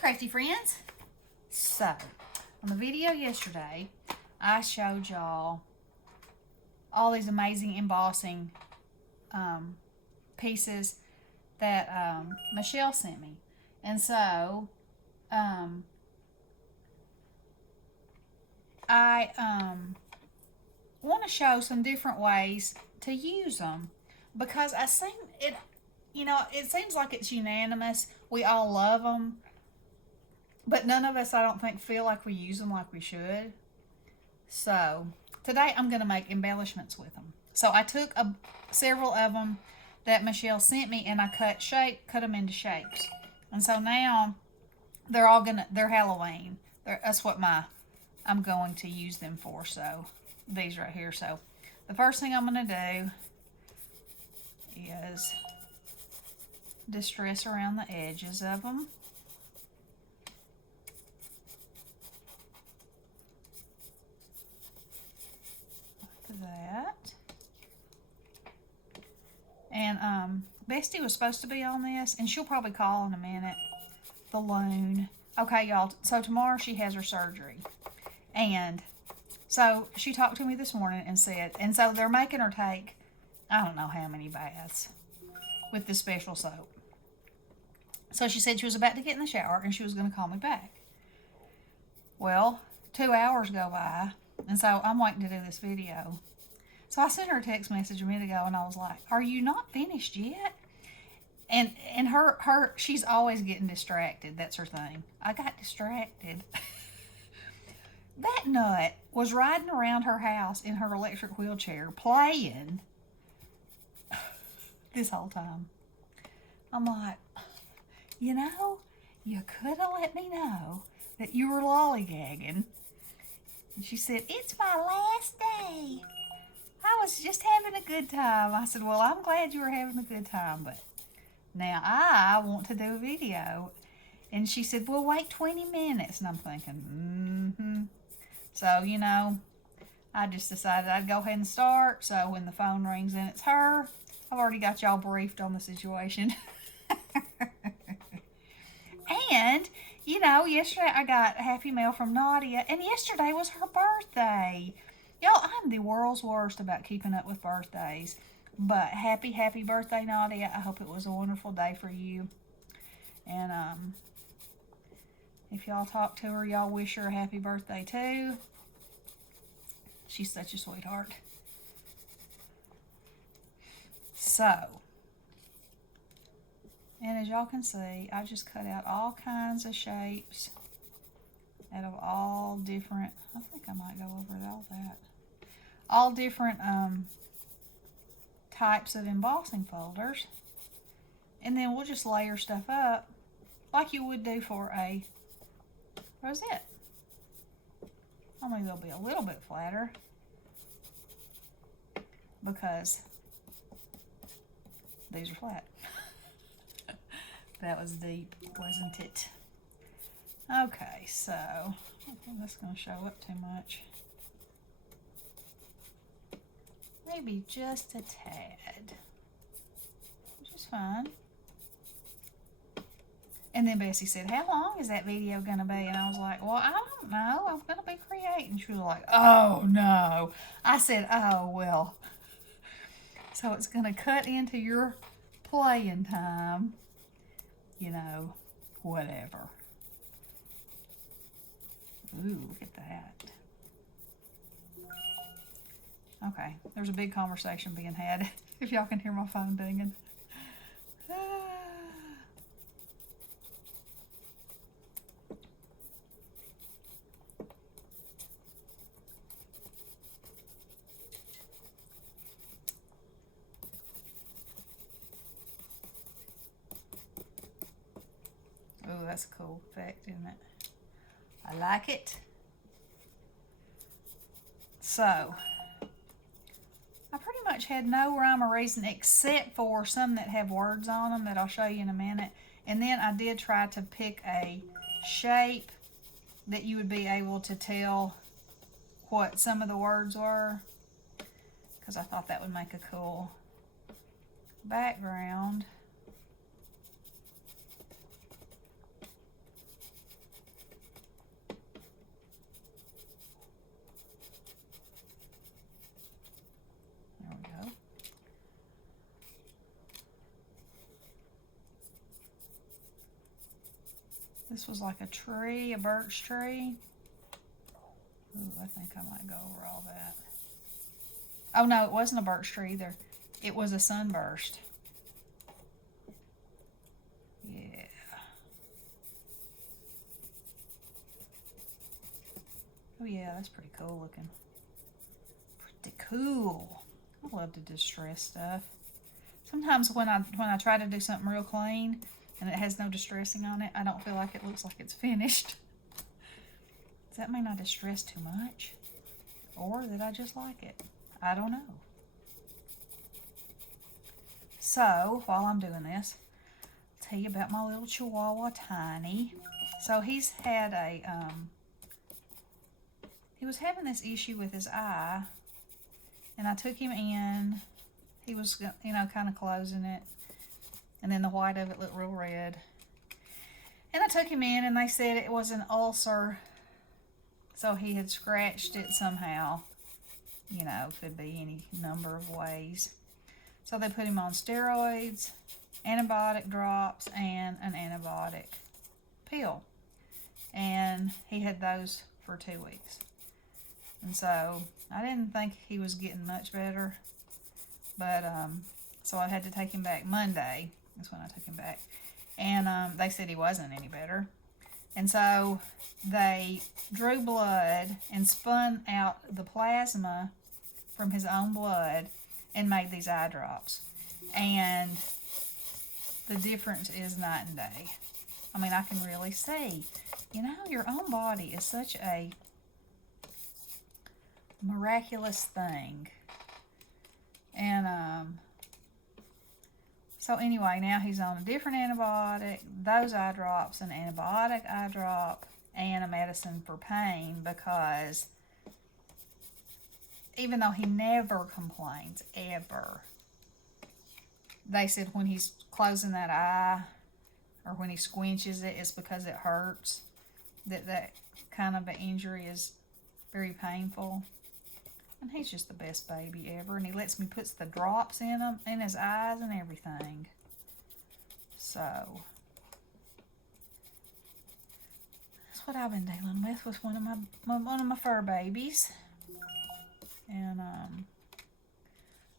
crafty friends. So, on the video yesterday, I showed y'all all these amazing embossing pieces that Michelle sent me. And so, I want to show some different ways to use them because I think it, it seems like it's unanimous. We all love them, but none of us, I don't think, feel like we use them like we should. So today I'm going to make embellishments with them. So I took several of them that Michelle sent me and I cut them into shapes. And so now they're Halloween. That's what I'm going to use them for. So these right here. So the first thing I'm going to do is distress around the edges of them. Like that. And Bestie was supposed to be on this, and she'll probably call in a minute. The loon. Okay, y'all. So tomorrow she has her surgery. And so she talked to me this morning and said, and so they're making her take, I don't know how many baths with this special soap. So she said she was about to get in the shower and she was going to call me back. Well, 2 hours go by, and so I'm waiting to do this video. So I sent her a text message a minute ago and I was like, are you not finished yet? And she's always getting distracted. That's her thing. I got distracted. That nut was riding around her house in her electric wheelchair playing this whole time. I'm like, you could have let me know that you were lollygagging. And she said, it's my last day. I was just having a good time. I said, well, I'm glad you were having a good time, but now I want to do a video. And she said, well, wait 20 minutes. And I'm thinking, So, I just decided I'd go ahead and start. So when the phone rings and it's her, I've already got y'all briefed on the situation. And, yesterday I got a happy mail from Nadia, and yesterday was her birthday. Y'all, I'm the world's worst about keeping up with birthdays. But happy birthday, Nadia. I hope it was a wonderful day for you. And if y'all talk to her, y'all wish her a happy birthday too. She's such a sweetheart. So, and as y'all can see, I just cut out all kinds of shapes out of all different, I think I might go over all that. All different types of embossing folders. And then we'll just layer stuff up like you would do for a rosette. Only they'll be a little bit flatter because these are flat. That was deep, wasn't it? Okay, so I don't think that's going to show up too much. Maybe just a tad, which is fine. And then Bessie said, how long is that video going to be? And I was like, well, I don't know. I'm going to be creating. She was like, oh, no. I said, oh, well. So it's going to cut into your playing time. Whatever. Ooh, look at that. Okay, there's a big conversation being had, if y'all can hear my phone dinging. Oh, that's a cool effect, isn't it? I like it. So, I pretty much had no rhyme or reason except for some that have words on them that I'll show you in a minute. And then I did try to pick a shape that you would be able to tell what some of the words were, because I thought that would make a cool background. This was like a tree, a birch tree. Ooh, I think I might go over all that. Oh no, it wasn't a birch tree either. It was a sunburst. Yeah. Oh yeah, that's pretty cool looking. Pretty cool. I love to distress stuff. Sometimes when I try to do something real clean and it has no distressing on it, I don't feel like it looks like it's finished. Does that mean I distress too much? Or that I just like it? I don't know. So, while I'm doing this, I'll tell you about my little Chihuahua Tiny. So he's had he was having this issue with his eye, and I took him in. He was, kind of closing it, and then the white of it looked real red. And I took him in, and they said it was an ulcer, so he had scratched it somehow. Could be any number of ways. So they put him on steroids, antibiotic drops, and an antibiotic pill. And he had those for 2 weeks. And so I didn't think he was getting much better. But, so I had to take him back Monday. That's when I took him back. And they said he wasn't any better. And so they drew blood and spun out the plasma from his own blood and made these eye drops. And the difference is night and day. I mean, I can really see. Your own body is such a miraculous thing. And so anyway, now he's on a different antibiotic, those eye drops, an antibiotic eye drop, and a medicine for pain, because even though he never complains, ever, they said when he's closing that eye or when he squinches it, it's because it hurts, that kind of an injury is very painful. And he's just the best baby ever. And he lets me put the drops in him, in his eyes and everything. So, that's what I've been dealing with one of my fur babies. And,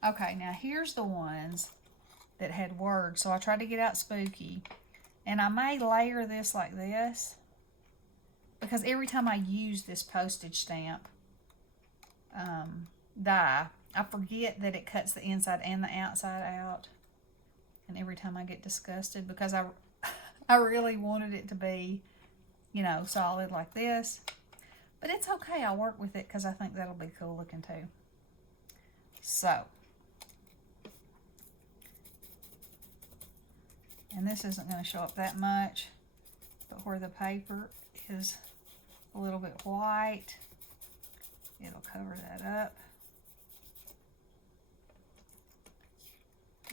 okay, now here's the ones that had words. So I tried to get out Spooky. And I may layer this like this, because every time I use this postage stamp, die, I forget that it cuts the inside and the outside out, and every time I get disgusted, because I really wanted it to be solid like this, but it's okay. I'll work with it because I think that'll be cool looking too. So, and this isn't going to show up that much, but where the paper is a little bit white, it'll cover that up.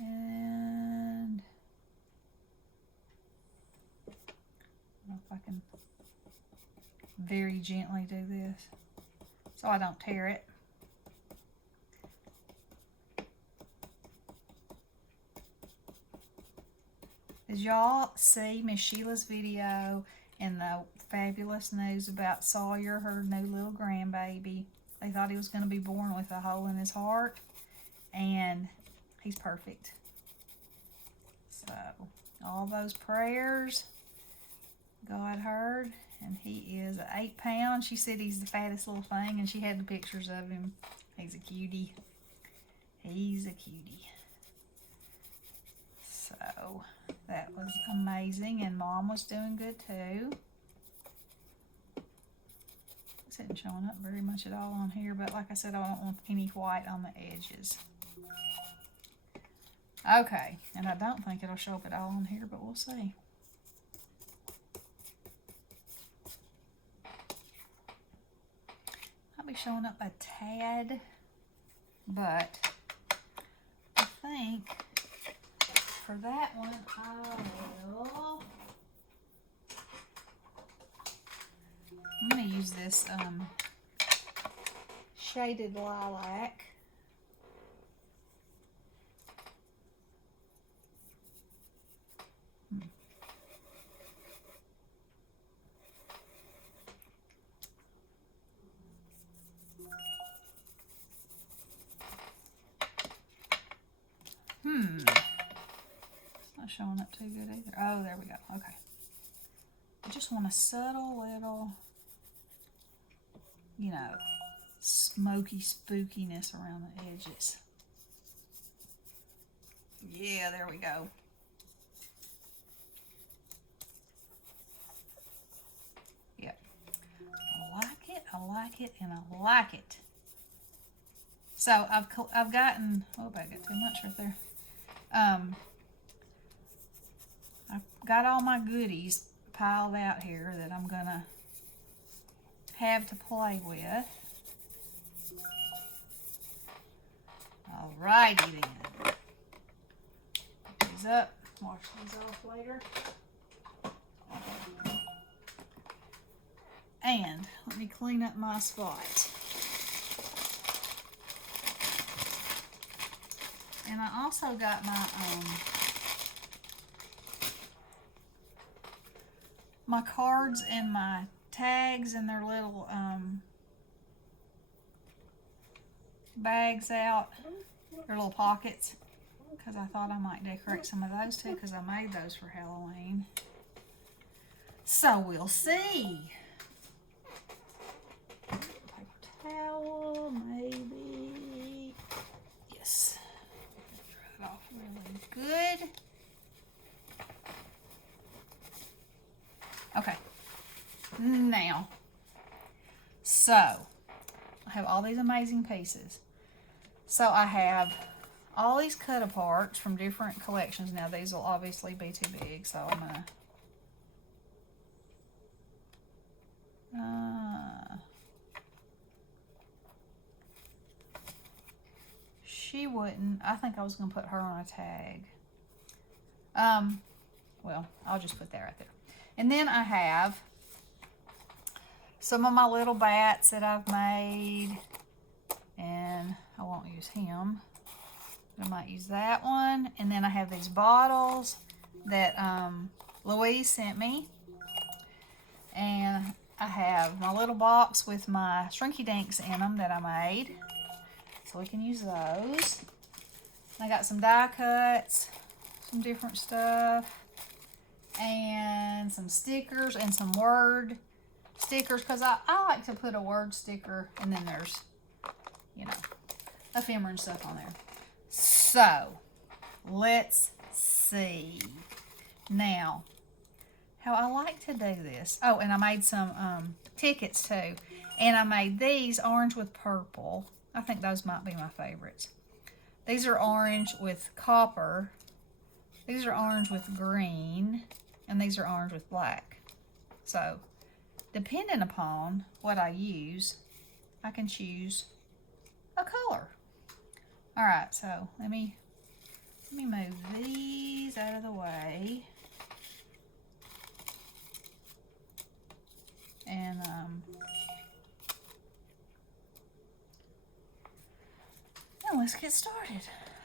And I don't know if I can very gently do this so I don't tear it. Did y'all see Miss Sheila's video and the fabulous news about Sawyer, her new little grandbaby? They thought he was going to be born with a hole in his heart, and he's perfect. So, all those prayers, God heard, and he is 8 pounds. She said he's the fattest little thing, and she had the pictures of him. He's a cutie. He's a cutie. So, that was amazing, and Mom was doing good too. This isn't showing up very much at all on here, but like I said, I don't want any white on the edges. Okay, and I don't think it'll show up at all on here, but we'll see. I'll be showing up a tad, but I think for that one, I'm going to use this shaded lilac. showing up too good either. Oh, there we go. Okay. I just want a subtle little, you know, smoky spookiness around the edges. Yeah, there we go. Yep. I like it, and I like it. So I've gotten, oh, I got too much right there. I've got all my goodies piled out here that I'm gonna have to play with. Alrighty then. Put these up, wash these off later. And let me clean up my spot. And I also got my cards and my tags and their little bags out, their little pockets, because I thought I might decorate some of those too, because I made those for Halloween. So we'll see. Paper towel, maybe. Yes. Dry it off really good. Okay. Now, so I have all these amazing pieces. So I have all these cut aparts from different collections. Now these will obviously be too big, so I'm gonna she wouldn't. I think I was gonna put her on a tag. Well, I'll just put that right there. And then I have some of my little bats that I've made, and I won't use him. I might use that one. And then I have these bottles that Louise sent me. And I have my little box with my Shrinky Dinks in them that I made. So we can use those. I got some die cuts, some different stuff, and some stickers and some word stickers, because I like to put a word sticker, and then there's, you know, ephemera and stuff on there. So, let's see. Now, how I like to do this. Oh, and I made some tickets too. And I made these orange with purple. I think those might be my favorites. These are orange with copper. These are orange with green. And these are orange with black. So, depending upon what I use, I can choose a color. Alright, so let me move these out of the way. And now let's get started.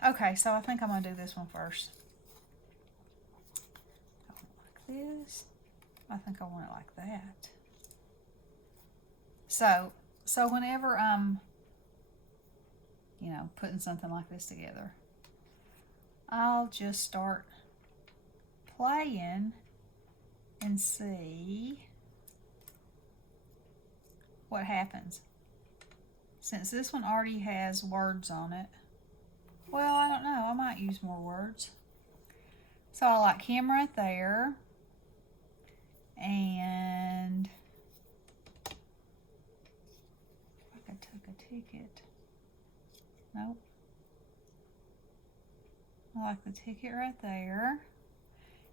Okay, so I think I'm gonna do this one first. I want it like this. I think I want it like that. So whenever I'm, you know, putting something like this together, I'll just start playing and see what happens. Since this one already has words on it, well, I don't know, I might use more words. So I like him right there, and I took a ticket. Nope. I like the ticket right there,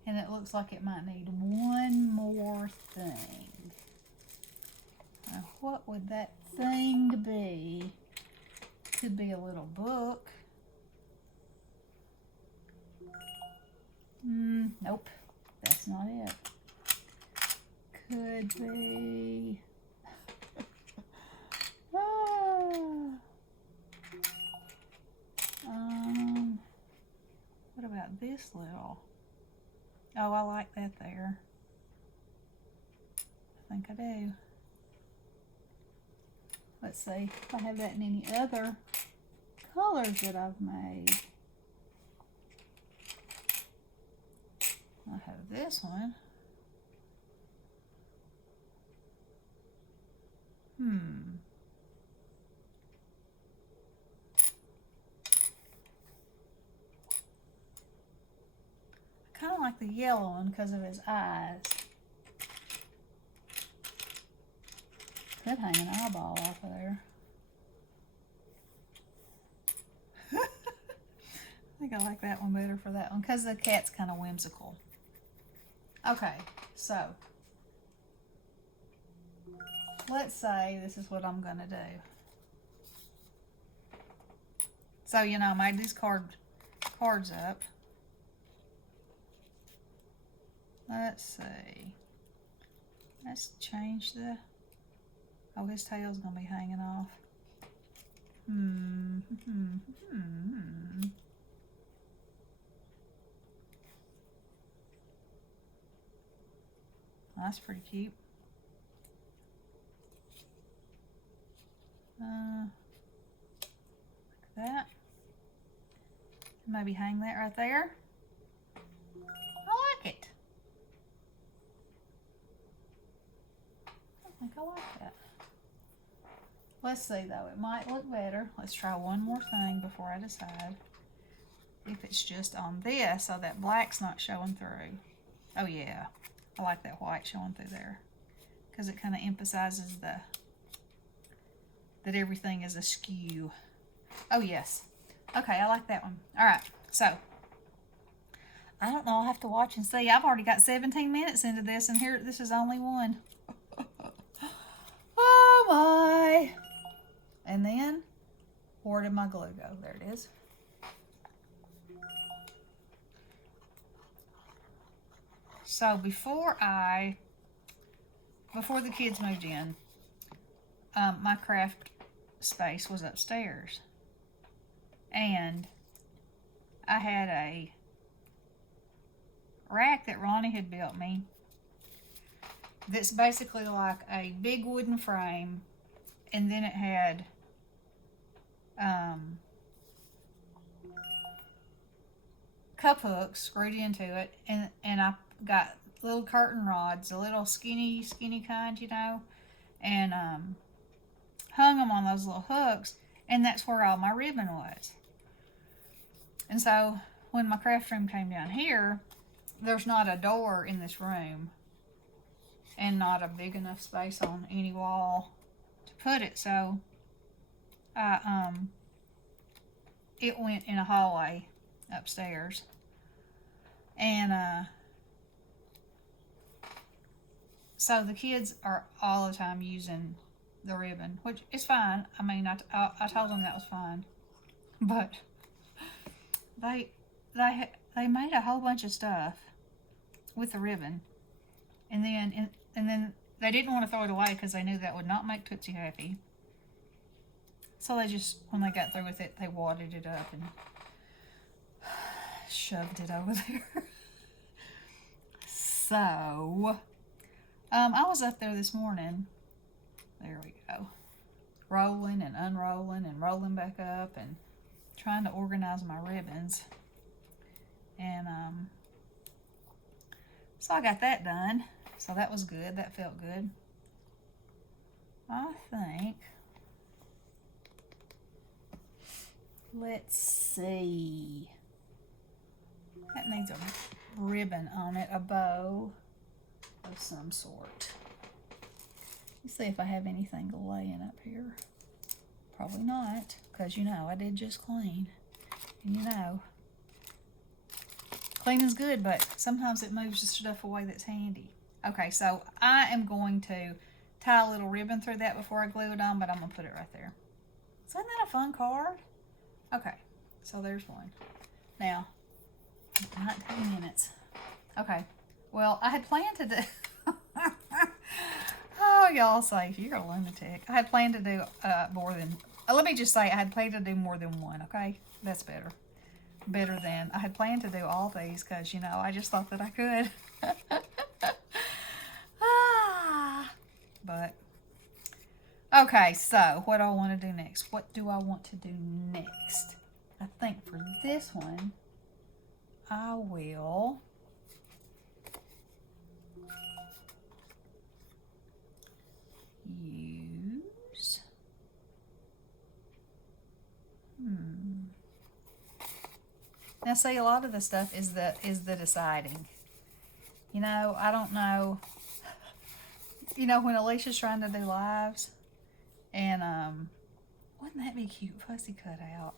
and it looks like it might need one more thing. Now, what would that thing be? Could be a little book. Nope, that's not it. Could be. What about this little? Oh, I like that there. I think I do. Let's see if I have that in any other colors that I've made. this one. I kind of like the yellow one because of his eyes. Could hang an eyeball off of there. I think I like that one better for that one because the cat's kind of whimsical. Okay, so let's say this is what I'm gonna do. So, you know, I made these cards up. Let's see. Let's change the... Oh, his tail's gonna be hanging off. That's pretty cute. Like that. Maybe hang that right there. I like it. I think I like that. Let's see though, it might look better. Let's try one more thing before I decide. If it's just on this, so that black's not showing through. Oh yeah, I like that white showing through there. Because it kind of emphasizes that everything is askew. Oh yes. Okay, I like that one. Alright, so I don't know, I'll have to watch and see. I've already got 17 minutes into this, and here, this is only one. Oh my. And then, where did my glue go? There it is. So before the kids moved in, my craft space was upstairs. And I had a rack that Ronnie had built me that's basically like a big wooden frame, and then it had cup hooks screwed into it, and I got little curtain rods, a little skinny kind, you know, and hung them on those little hooks, and that's where all my ribbon was. And so when my craft room came down here, there's not a door in this room and not a big enough space on any wall to put it, so it went in a hallway upstairs. And so the kids are all the time using the ribbon, which is fine. I mean, I told them that was fine, but they made a whole bunch of stuff with the ribbon, and then they didn't want to throw it away because they knew that would not make Tootsie happy. So they just, when they got through with it, they wadded it up and shoved it over there. So, I was up there this morning. There we go. Rolling and unrolling and rolling back up and trying to organize my ribbons. And, so I got that done. So that was good. That felt good. I think, let's see. That needs a ribbon on it, a bow of some sort. Let's see if I have anything laying up here. Probably not, because you know I did just clean. And you know, cleaning's good, but sometimes it moves the stuff away that's handy. Okay, so I am going to tie a little ribbon through that before I glue it on, but I'm going to put it right there. Isn't that a fun card? Okay, so there's one. Now, 19 minutes. Okay, well, I had planned to do... Oh, y'all say, you're a lunatic. I had planned to do more than... let me just say, I had planned to do more than one, okay? That's better. Better than... I had planned to do all these because, you know, I just thought that I could. But... Okay, so, what do I want to do next? What do I want to do next? I think for this one, I will Now, see, a lot of the stuff is the deciding. You know, I don't know. You know, when Alicia's trying to do lives, and wouldn't that be cute, fussy cutout?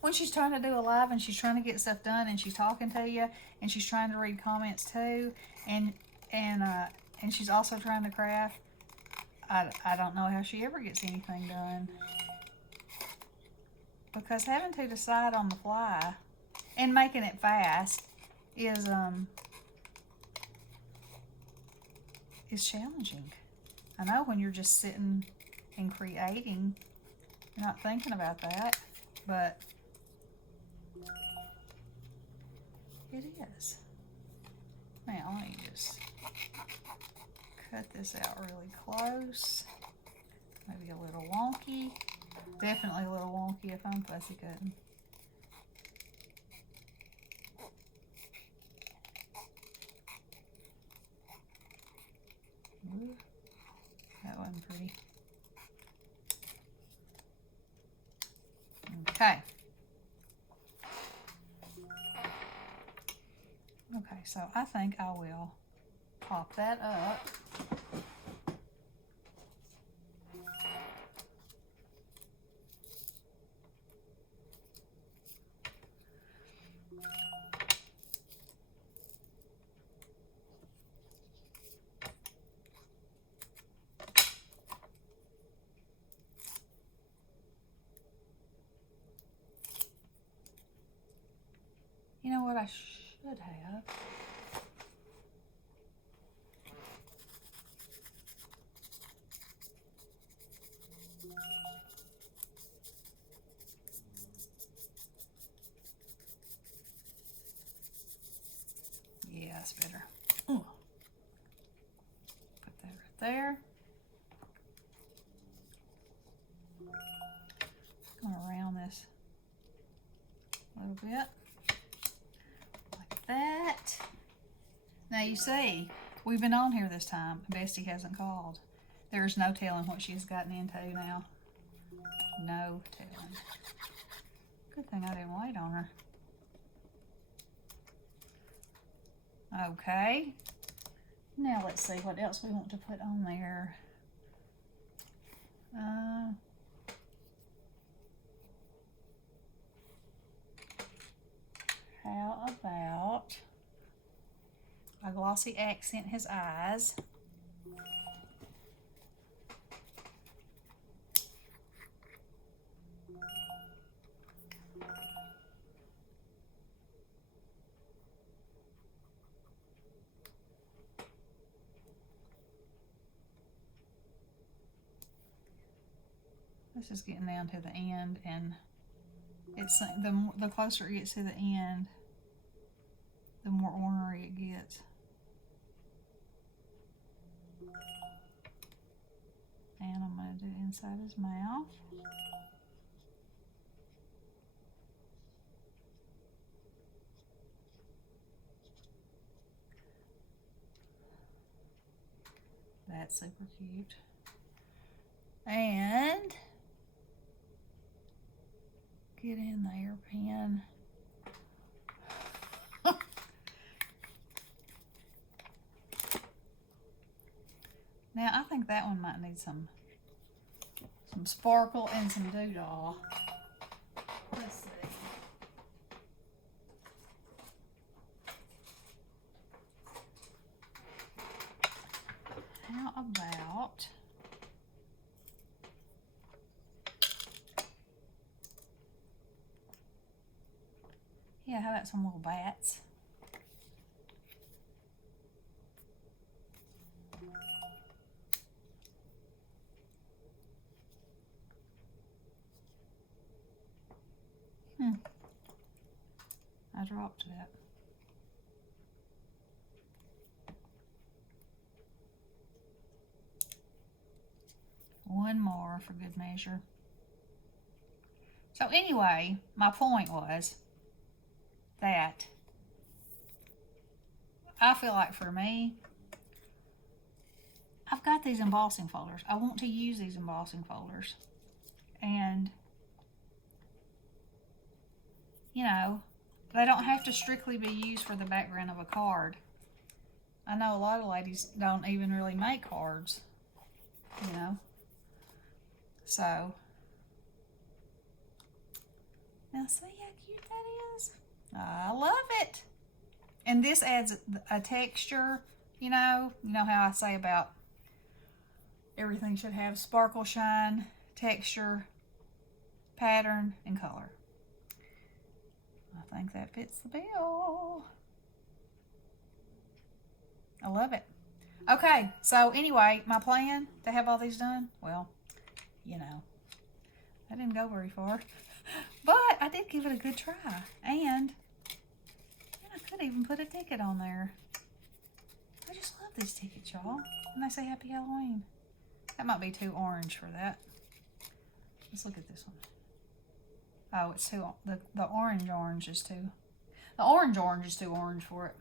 When she's trying to do a live and she's trying to get stuff done and she's talking to you and she's trying to read comments too, and she's also trying to craft. I don't know how she ever gets anything done, because having to decide on the fly and making it fast is challenging. I know when you're just sitting and creating, you're not thinking about that, but it is. Now, let me just cut this out really close. Maybe a little wonky. Definitely a little wonky if I'm fussy cutting. Ooh, that wasn't pretty. Okay. Okay, so I think I will pop that up. You know what I should have? Yeah, that's better. Ooh. Put that right there. I'm gonna round this a little bit. Like that. Now you see, we've been on here this time. Bestie hasn't called. There's no telling what she's gotten into now. No telling. Good thing I didn't wait on her. Okay. Now let's see what else we want to put on there. How about a glossy accent his eyes? This is getting down to the end, and it's the closer it gets to the end, the more ornery it gets. And I'm going to do it inside his mouth. That's super cute. And get in there, pen. Now I think that one might need some sparkle and some doodah. Let's see. How about how about some little bats? I dropped that. One more for good measure. So anyway, my point was that I feel like for me, I've got these embossing folders. I want to use these embossing folders. And you know, they don't have to strictly be used for the background of a card. I know a lot of ladies don't even really make cards, you know. So, now see how cute that is? I love it. And this adds a texture, you know how I say about everything should have sparkle, shine, texture, pattern, and color. I think that fits the bill. I love it. Okay, so anyway, my plan to have all these done, well, you know, I didn't go very far, but I did give it a good try, and I could even put a ticket on there. I just love these tickets, y'all. And they say Happy Halloween. That might be too orange for that. Let's look at this one. Oh, it's too, the orange is too, the orange is too orange for it.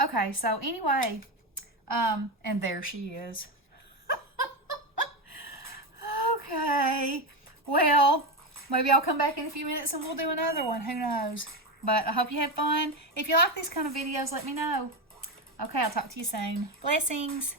Okay, so anyway, and there she is. Okay, well, maybe I'll come back in a few minutes and we'll do another one. Who knows? But I hope you had fun. If you like these kind of videos, let me know. Okay, I'll talk to you soon. Blessings.